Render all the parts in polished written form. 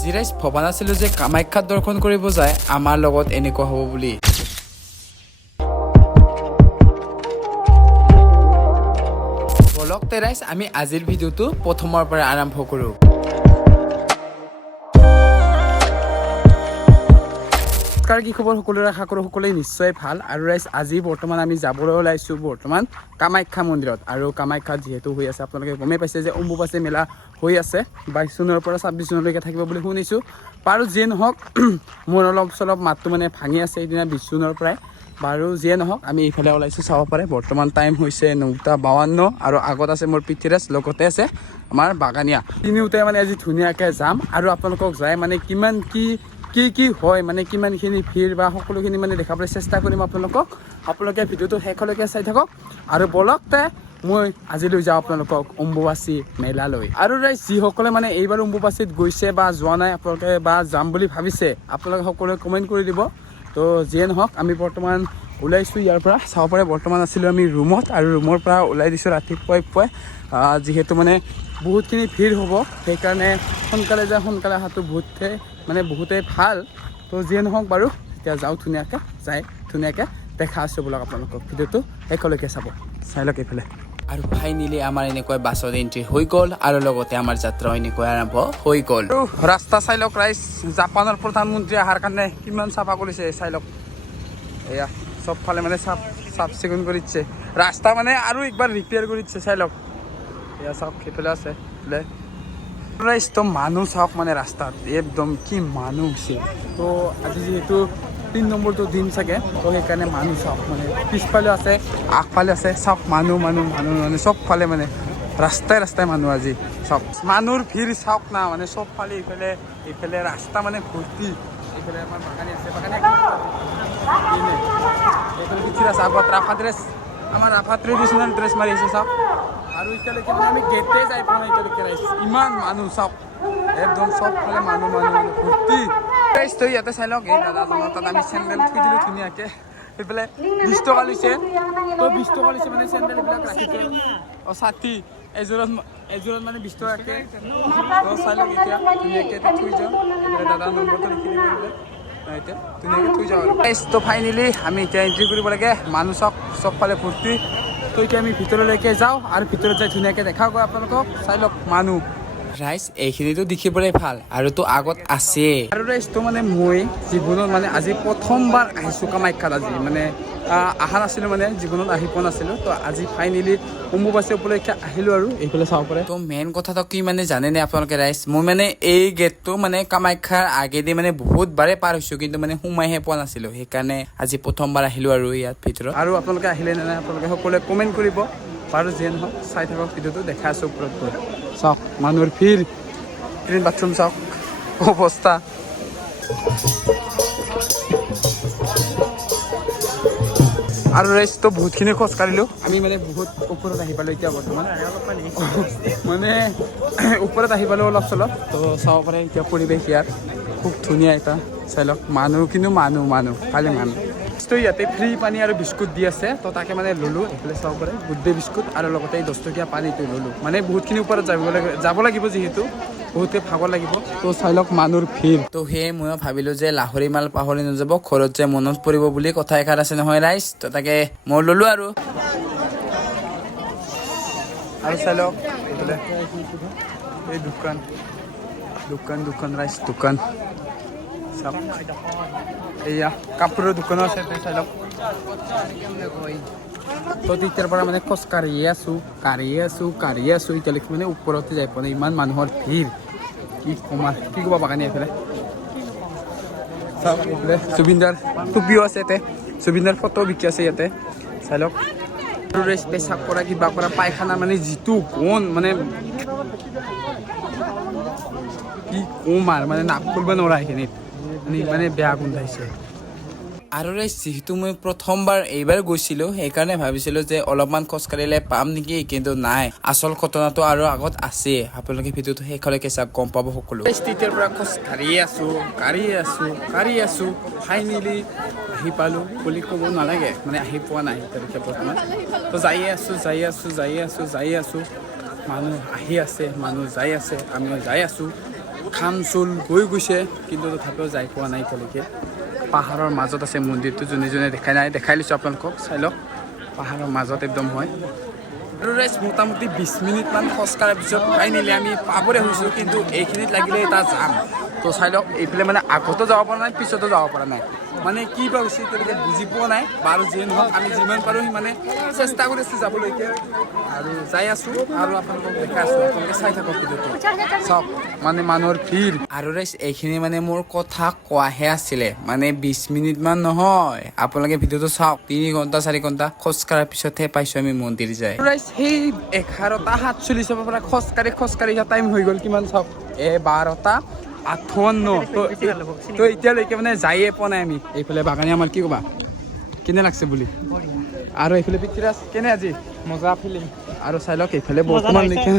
আজি ৰাইজ ভবা নাছিলো যে কামাখ্যাত দৰ্শন কৰিব যায় আমাৰ লগত এনেকুৱা হ'ব বুলি। বলক তে ৰাইজ আমি আজিৰ ভিডিঅ'টো প্ৰথমৰ পৰা আৰম্ভ কৰোঁ। কি খবৰ সকলোৰে, আশা কৰোঁ সকলোৱে নিশ্চয় ভাল। আৰু ৰাইজ আজি বৰ্তমান আমি যাবলৈ ওলাইছোঁ বৰ্তমান কামাখ্যা মন্দিৰত। আৰু কামাখ্যাত যিহেতু হৈ আছে, আপোনালোকে গমেই পাইছে যে অম্বুবাচী মেলা হৈ আছে 22 জুনৰ পৰা 26 জুনলৈকে থাকিব বুলি শুনিছোঁ। বাৰু যিয়ে নহওক মোৰ অলপ চলপ মাতটো মানে ভাঙি আছে সেইদিনা 20 জুনৰ পৰাই। বাৰু যিয়ে নহওক আমি এইফালে ওলাইছোঁ, চাব পাৰে বৰ্তমান টাইম হৈছে 9:52 আৰু আগত আছে মোৰ পৃথ্বীৰাজ, লগতে আছে আমাৰ বাগানীয়া। তিনিওটাই মানে আজি ধুনীয়াকৈ যাম আৰু আপোনালোকক যাই মানে কিমান কি হয় মানে কিমানখিনি ভিৰ বা সকলোখিনি মানে দেখাবলৈ চেষ্টা কৰিম আপোনালোকক। আপোনালোকে ভিডিঅ'টো শেষলৈকে চাই থাকক আৰু বলকতে মই আজি লৈ যাওঁ আপোনালোকক অম্বুবাচী মেলালৈ। আৰু ৰাইজ যিসকলে মানে এইবাৰ অম্বুবাচীত গৈছে বা যোৱা নাই আপোনালোকে বা যাম বুলি ভাবিছে, আপোনালোকে সকলোৱে কমেণ্ট কৰি দিব। তো যিয়ে নহওক আমি বৰ্তমান ওলাইছোঁ ইয়াৰ পৰা, চাব পাৰে বৰ্তমান আছিলোঁ আমি ৰুমত আৰু ৰুমৰ পৰা ওলাই দিছোঁ ৰাতিপুৱাই যিহেতু মানে বহুতখিনি ভিৰ হ'ব, সেইকাৰণে সোনকালে যায় সোনকালে অহাটো বহুতেই ভাল। তো যিয়ে নহওক বাৰু এতিয়া যাওঁ, ধুনীয়াকৈ যাই ধুনীয়াকৈ দেখা আছোঁ বোলক আপোনালোকক। ভিডিঅ'টো শেষলৈকে চাই লওক এইফালে। আৰু ফাইনেলি আমাৰ এনেকৈ বাছত এণ্ট্ৰি হৈ গ'ল আৰু লগতে আমাৰ যাত্ৰা এনেকৈ আৰম্ভ হৈ গ'ল। আৰু ৰাস্তা চাই লওক ৰাইজ, জাপানৰ প্ৰধানমন্ত্ৰী অহাৰ কাৰণে কিমান চাফা কৰিছে চাই লওক। এয়া চবফালে মানে চাফ চিকুণ কৰিছে ৰাস্তা, মানে আৰু একবাৰ ৰিপেয়াৰ কৰিছে চাই লওক। এয়া চাওক সেইফালে আছে ৰাইজ, তো মানুহ চাওক মানে ৰাস্তাত একদম কি মানুহ হৈছে। তো আজি যিহেতু 3 নম্বৰটো দিন চাগে, তো সেইকাৰণে মানুহ চাওক মানে পিছফালে আছে আগফালে আছে, চাওক মানুহ চবফালে মানে ৰাস্তাই মানুহ আজি চাওক। মানুহৰ ভিৰ চাওক না, মানে চবফালে এইফালে ৰাস্তা মানে ভৰ্তি। এইফালে আমাৰ বাগানী আছে, এইফালে পিঠিৰ আছে আগত ৰাফা ড্ৰেছ, আমাৰ ৰাফা ট্ৰেডিশ্যনেল ড্ৰেছ মাৰি আছে চাওক। আৰু এতিয়ালৈকে মানে আমি গেটে যাই পোৱা নাই এতিয়ালৈকে ৰাইজ, ইমান মানুহ চাওক একদম চবফালে মানুহ ভৰ্তি। তো ইয়াতে চাই লওক, এই দাদাজনৰ তাত আমি চেণ্ডেল থৈ দিলোঁ ধুনীয়াকৈ। সেইফালে 20 টকা লৈছে, তো 20 টকা লৈছে মানে চেণ্ডেল এইবিলাক ৰাখিছে। ছাতি এযোৰত মানে 20 টকাকৈ। তো চাই লওক এতিয়া ধুনীয়াকৈ থৈ যাওঁ। এইফালে দাদাৰ নম্বৰটো লিখি দিব এতিয়া ধুনীয়াকৈ থৈ যাওঁ। আৰু তো ফাইনেলি আমি এতিয়া এণ্ট্ৰি কৰিব লাগে, মানুহ চাওক চবফালে ভৰ্তি। তো এতিয়া আমি ভিতৰলৈকে যাওঁ আৰু ভিতৰত যাই ধুনীয়াকৈ দেখা গৈ আপোনালোকক। চাই লওক মানুহ ৰাইজ, এইখিনিতো দেখিবলৈ ভাল আৰু তো আগত আছে। আৰু ৰাইজ তো মানে মই জীৱনত মানে আজি প্ৰথমবাৰ আহিছোঁ কামাখ্যাত। আজি মানে অহা নাছিলোঁ, মানে জীৱনত আহি পোৱা নাছিলোঁ। তো আজি ফাইনেলি অম্বুবাচী উপলক্ষে আহিলোঁ আৰু এইফালে চাব পাৰে। তো মেইন কথাটো কি মানে জানেনে আপোনালোকে ৰাইজ, মই মানে এই গেটটো মানে কামাখ্যাৰ আগেদি মানে বহুতবাৰে পাৰ হৈছোঁ, কিন্তু মানে সোমাইহে পোৱা নাছিলোঁ। সেইকাৰণে আজি প্ৰথমবাৰ আহিলোঁ আৰু ইয়াত ভিতৰত। আৰু আপোনালোকে আহিলে নে নাই আপোনালোকে সকলোৱে কমেণ্ট কৰিব। বাৰু যিয়ে নহওক চাই থাকক ভিডিঅ'টো, দেখাই আছোঁ ওপৰত গৈ চাওক মানুহৰ ভিৰ। লেট্ৰিন বাথৰুম চাওক অৱস্থা। আৰু ৰাইজটো বহুতখিনি খোজ কাঢ়িলোঁ আমি, মানে বহুত ওপৰত আহি পালোঁ এতিয়া বৰ্তমান। মানে ওপৰত আহি পালোঁ অলপ চলপ। তো চাব পাৰে এতিয়া পৰিৱেশ ইয়াত খুব ধুনীয়া। এটা চাই লওক মানুহ, কিন্তু মানুহ খালি মানুহ। তো ইয়াতে ফ্ৰী পানী আৰু বিস্কুট দি আছে, তো তাকে মানে ল'লোঁ। এইফালে চাব পাৰে গুড্ডে বিস্কুট আৰু লগতে এই 10 টকীয়া পানীটো ল'লোঁ। মানে বহুতখিনি ওপৰত যাব লাগিব যিহেতু বহুতে ভাগৰ লাগিব। তো চাই লওক মানুহৰ ভিৰ। তো সেয়ে ময়ো ভাবিলোঁ যে লাহৰি মাল পাহৰি নাযাব, ঘৰত যে মনত পৰিব বুলি কথা এষাৰ আছে নহয় ৰাইজ। তো তাকে মই ল'লোঁ আৰু চাই লওক এইফালে এই দোকান ৰাইজ, দোকান চাওক। এয়া কাপোৰৰ দোকানো আছে, চাই লওক। তো তেতিয়াৰ পৰা মানে খোজ কাঢ়িয়ে আছোঁ এতিয়ালৈকে মানে ওপৰতে যাই পোৱা নাই, ইমান মানুহৰ ভিৰ। কি ক'বা বাগানী। এইফালে চাওক, এইফালে জুবিনদাৰ টুপিও আছে, ইয়াতে জুবিনদাৰ ফটো বিকি আছে ইয়াতে চাই লওক। আৰু পেচাব কৰা কিবা কৰা পায়খানা, মানে যিটো গোন্ধ মানে কি ক'ম আৰু, মানে নাক খুলিব নোৱাৰা এইখিনিত, মানে বেয়া গোন্ধাইছে। আৰু যিহেতু মই প্ৰথমবাৰ এইবাৰ গৈছিলোঁ, সেইকাৰণে ভাবিছিলোঁ যে অলপমান খোজ কাঢ়িলে পাম নেকি, কিন্তু নাই। আচল ঘটনাটো আৰু আগত আছে, আপোনালোকে ভিডিঅ'টো শেষলৈকে চাওক, গম পাব সকলো। তেতিয়াৰ পৰা খোজ কাঢ়ি আছোঁ ফাইনেলি আহি পালোঁ বুলি ক'ব নালাগে, মানে আহি পোৱা নাই এতিয়ালৈকে বৰ্তমান। তো যাই আছোঁ মানুহ আহি আছে, মানুহ যাই আছে, আমিও যাই আছোঁ। খাম চুল হৈ গৈছে কিন্তু তথাপিও যাই পোৱা নাই এতিয়ালৈকে পাহাৰৰ মাজত আছে মন্দিৰটো যোনে যোনে দেখাই নাই দেখাই লৈছোঁ আপোনালোকক চাই লওক পাহাৰৰ মাজত একদম হয় আৰু ৰাইজ মোটামুটি 20 মিনিটমান খোজ কঢ়াৰ পিছত ফাইনেলি আমি পাবৰে হৈছোঁ কিন্তু এইখিনিত লাগিলে এটা যাম তো চাই লওক এইফালে মানে আগতো যাব পৰা নাই পিছতো যাব পৰা নাই মানে কি বা হৈছে এতিয়ালৈকে বুজি পোৱা নাই বাৰু যিয়ে নহওক আমি যিমান পাৰোঁ সিমানে চেষ্টা কৰি আছোঁ যাবলৈকে আৰু যাই আছোঁ আৰু আপোনালোকক দেখাই আছোঁ আপোনালোকে চাই থাকক ভিডিঅ'টো চাওক মানে মানুহৰ ভিৰ আৰু ৰাইজ এইখিনি মানে মোৰ কথা কোৱাহে আছিলে মানে 20 মিনিটমান নহয় আপোনালোকে ভিডিঅ'টো চাওক 3 ঘণ্টা 4 ঘণ্টা খোজ কঢ়াৰ পিছতহে পাইছোঁ আমি মন্দিৰ যায় ৰাইজ সেই 11:47 পৰা খোজ কাঢ়ি টাইম হৈ গ'ল কিমান চাওক 12:58 তো এতিয়ালৈকে মানে যায়ে পোৱা নাই আমি এইফালে বাগানী আমাৰ কি ক'বা কেনে লাগছে বুলি আৰু এইফালে পিতৃৰাজ কেনে আজি মজা ফিলিং আৰু চাই লওক এইফালে বৰ্তমানলৈকে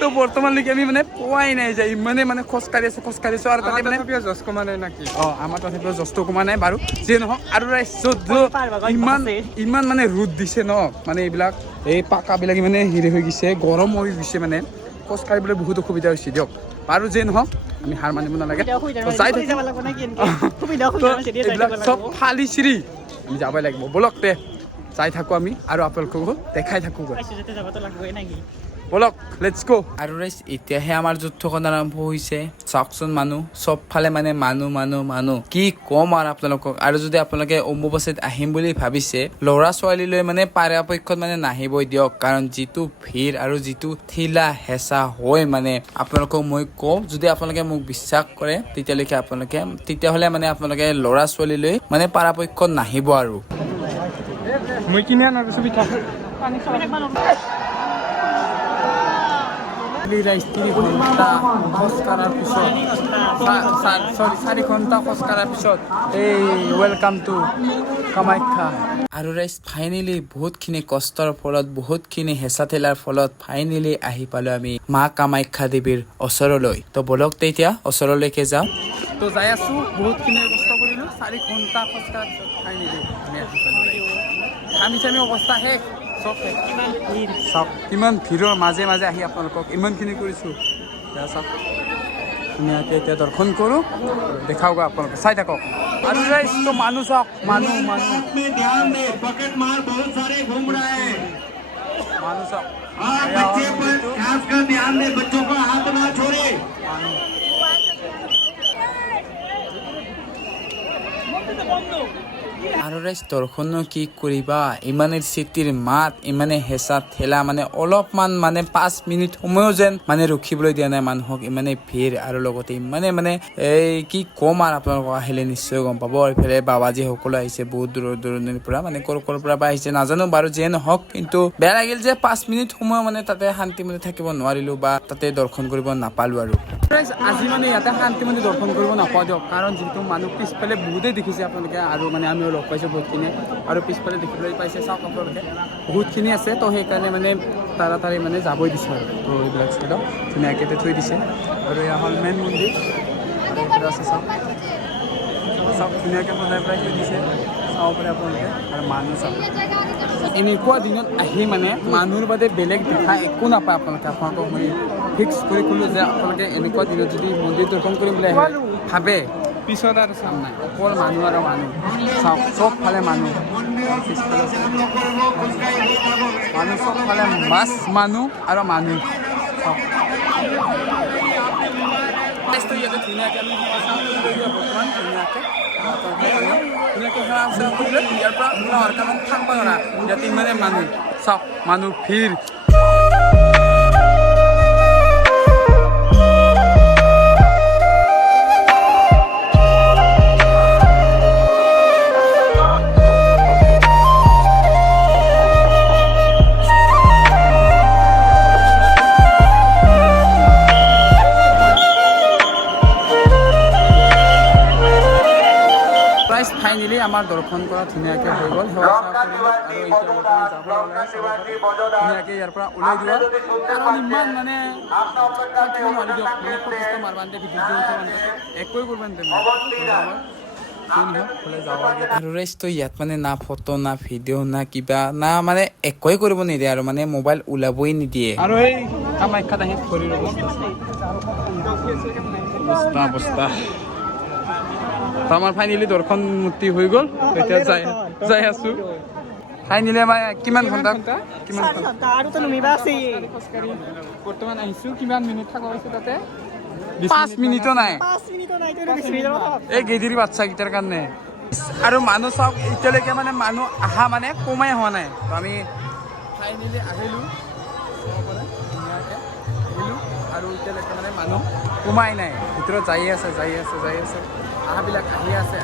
তো বৰ্তমানলৈকে আমি মানে পোৱাই নাই যে ইমানে মানে খোজ কাঢ়িছোঁ আৰু তাতে মানে জছ কমা নাই নাকি আমাৰ তথাপিও জছটো কমা নাই বাৰু যিয়ে নহওক আৰু ইমান মানে ৰ'দ দিছে ন মানে এইবিলাক এই পাকাবিলাক মানে হেৰি হৈ গৈছে গৰম হৈ গৈছে মানে খোজ কাঢ়িবলৈ বহুত অসুবিধা হৈছে দিয়ক বাৰু যিয়ে নহওক আমি হাৰ মানিব নালাগে যাই থাকিম এইবিলাক চব ফালি চিৰি আমি যাবই লাগিব ব'লক তে যাই থাকোঁ আমি আৰু আপোনালোককো দেখাই থাকোঁ ব'লক লেটছ গো আৰু ৰাইজ এতিয়াহে আমাৰ যুদ্ধখন আৰম্ভ হৈছে চাওকচোন মানুহ চবফালে মানে মানুহ কি ক'ম আৰু আপোনালোকক আৰু যদি আপোনালোকে অম্বুবাচীত আহিম বুলি ভাবিছে ল'ৰা ছোৱালীলৈ মানে পৰাপক্ষত মানে নাহিবই দিয়ক কাৰণ যিটো ভিৰ আৰু যিটো ঠেলা হেঁচা হয় মানে আপোনালোকক মই কওঁ যদি আপোনালোকে মোক বিশ্বাস কৰে তেতিয়াহ'লে মানে আপোনালোকে ল'ৰা ছোৱালীলৈ মানে পৰাপক্ষত নাহিব আৰু মই কিনে আনিছোঁ পিঠা ৰাইজ 3 ঘণ্টা খোজ কঢ়াৰ পিছত 4 ঘণ্টা খোজ কঢ়াৰ পিছত এই ৱেলকাম টু কামাখ্যা আৰু ৰাইজ ফাইনেলি বহুতখিনি কষ্টৰ ফলত বহুতখিনি হেঁচা ঠেলাৰ ফলত ফাইনেলি আহি পালোঁ আমি মা কামাখ্যা দেৱীৰ ওচৰলৈ তো বলক তেতিয়া ওচৰলৈকে যাওঁ তো যাই আছোঁ বহুতখিনি কষ্ট কৰিলোঁ 4 ঘণ্টা খোজ কঢ়াৰ পিছত ফাইনেলি আমি আহি পালোঁ আমি অৱস্থা শেষ চাওক কিমান ভিৰৰ মাজে আহি আপোনালোকক ইমানখিনি কৰিছোঁ চাওক ধুনীয়াকৈ এতিয়া দৰ্শন কৰোঁ দেখাওগৈ আপোনালোকে চাই থাকক আৰু ৰাইজটো মানুহ চাওক মানুহ আৰু ৰাইজ দৰ্শনো কি কৰিবা ইমানে চিটিৰ মাত ইমানে হেঁচা ঠেলা মানে অলপমান মানে 5 মিনিট সময়ো যেন মানে ৰখিবলৈ দিয়া নাই মানুহক ইমানে ভিৰ আৰু লগতে ইমানে মানে এই কি ক'ম আৰু আপোনালোকক আহিলে নিশ্চয় গম পাব এইফালে বাবাজী সকলো আহিছে বহুত দূৰৰ পৰা মানে ক'ৰ পৰা আহিছে নাজানো বাৰু যিয়ে নহওক কিন্তু বেয়া লাগিল যে 5 মিনিট সময় মানে তাতে শান্তি মানে থাকিব নোৱাৰিলো বা তাতে দৰ্শন কৰিব নাপালো আৰু আজি মানে ইয়াতে শান্তি মানে দৰ্শন কৰিব নাপাওঁ দিয়ক কাৰণ যিহেতু মানুহ পিছফালে বহুতেই দেখিছে আপোনালোকে আৰু মানে আমিও লগ পাইছোঁ বহুতখিনি আৰু পিছফালে দেখিবলৈ পাইছে চাওক আপোনালোকে বহুতখিনি আছে তো সেইকাৰণে মানে তাড়াতাড়ি মানে যাবই দিছে আৰু তো এইবিলাক চাইডক ধুনীয়াকৈ থৈ দিছে আৰু এয়া হ'ল মেইন মন্দিৰ আৰু এইফালে আছে চাওক ধুনীয়াকৈ সজাই পেলাই থৈ দিছে চাব পাৰে আপোনালোকে আৰু মানুহ চাওক এনেকুৱা দিনত আহি মানে মানুহৰ বাদে বেলেগ দেখা একো নাপায় আপোনালোকক মই ফিক্স কৰি ক'লোঁ যে আপোনালোকে এনেকুৱা দিনত যদি মন্দিৰ দৰ্শন কৰিম বুলি ভাবে পিছত আৰু চাম নাই অকল মানুহ আৰু মানুহ চাওক চবফালে মানুহ চবফালে মাছ মানুহ আৰু মানুহ চাওক ইয়াতে ধুনীয়াকৈ আমি বৰ্তমান ধুনীয়াকৈ সেৱা কৰিলে ইয়াৰ পৰা ওলোৱাৰ কাৰণে থাকিব নোৱাৰা ইয়াতে ইমানে মানুহ চাওক মানুহ ভিৰ ফাইনেলি আমাৰ দৰ্শন কৰা ধুনীয়াকৈ হৈ গ'ল ধুনীয়াকৈ ইয়াৰ পৰা ওলাই দিয়া কাৰণ ইমান মানে একোৱে কৰিব আৰু ৰাইজটো ইয়াত মানে না ফটো না ভিডিঅ' না কিবা না মানে একোৱে কৰিব নিদিয়ে আৰু মানে মোবাইল ওলাবই নিদিয়ে আৰু এই কামাখ্যাত আহি ভৰিৰ অৱস্থা অৱস্থা আমাৰ ফাইনেলি দৰ্শন মূৰ্তি হৈ গ'ল এতিয়া যাই আছো ফাইনেলি আমাৰ কিমান ঘণ্টা বৰ্তমান আহিছো কিমান মিনিট থাকা হৈছে তাতে 5 মিনিটো নাই এই গেদিৰ বাচ্চাকেইটাৰ কাৰণে আৰু মানুহ চাওক এতিয়ালৈকে মানে মানুহ আহা মানে কমাই হোৱা নাই আমি ফাইনেলি আহিলোঁ আৰু এতিয়ালৈকে মানে মানুহ কমাই নাই ভিতৰত যাই আছে আহাবিলাক আহি আছে